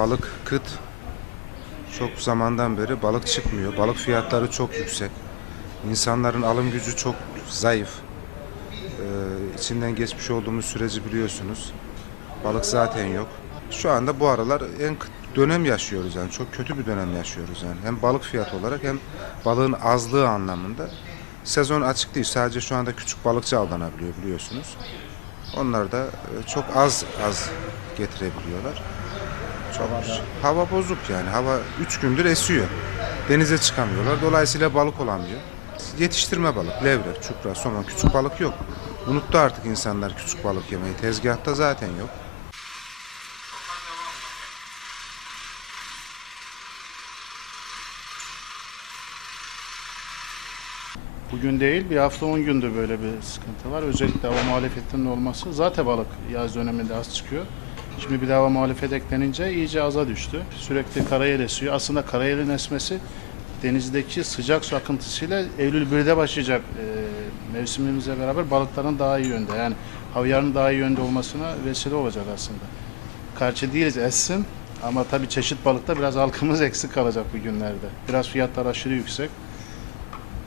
balık kıt. Çok zamandan beri balık çıkmıyor. Balık fiyatları çok yüksek. İnsanların alım gücü çok zayıf. Ee, içinden geçmiş olduğumuz süreci biliyorsunuz. Balık zaten yok. Şu anda bu aralar en kıt dönem yaşıyoruz yani çok kötü bir dönem yaşıyoruz yani. Hem balık fiyatı olarak hem balığın azlığı anlamında. Sezon açık değil. Sadece şu anda küçük balıkçı avlanabiliyor biliyorsunuz. Onlar da e, çok az az getirebiliyorlar. Çok hava bozuk yani. Hava 3 gündür esiyor. Denize çıkamıyorlar. Dolayısıyla balık olamıyor. Yetiştirme balık, levrek, çupra, somon, küçük balık yok. Unuttu artık insanlar küçük balık yemeyi. Tezgahta zaten yok. Bugün değil bir hafta 10 gündür böyle bir sıkıntı var. Özellikle hava muhalefetinin olması. Zaten balık yaz döneminde az çıkıyor. Şimdi bir de hava muhalefet eklenince iyice aza düştü. Sürekli karayel esiyor. Aslında karayelin esmesi denizdeki sıcak su akıntısıyla Eylül 1'de başlayacak e, mevsimimizle beraber balıkların daha iyi yönde. Yani havyarın daha iyi yönde olmasına vesile olacak aslında. Karşı değiliz essin ama tabii çeşit balıkta biraz halkımız eksik kalacak bu günlerde. Biraz fiyatlar aşırı yüksek.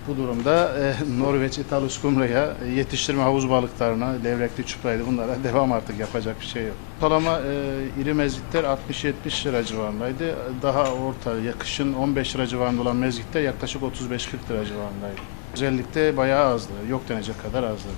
Bu durumda e, Norveç, İtal uskumruya, e, yetiştirme havuz balıklarına, levrekli çupraydı bunlara devam artık yapacak bir şey yok. Ortalama e, iri mezgitler 60-70 lira civarındaydı. Daha orta, yakışın 15 lira civarında olan mezgitler yaklaşık 35-40 lira civarındaydı. Özellikle bayağı azdı, yok denecek kadar azdı.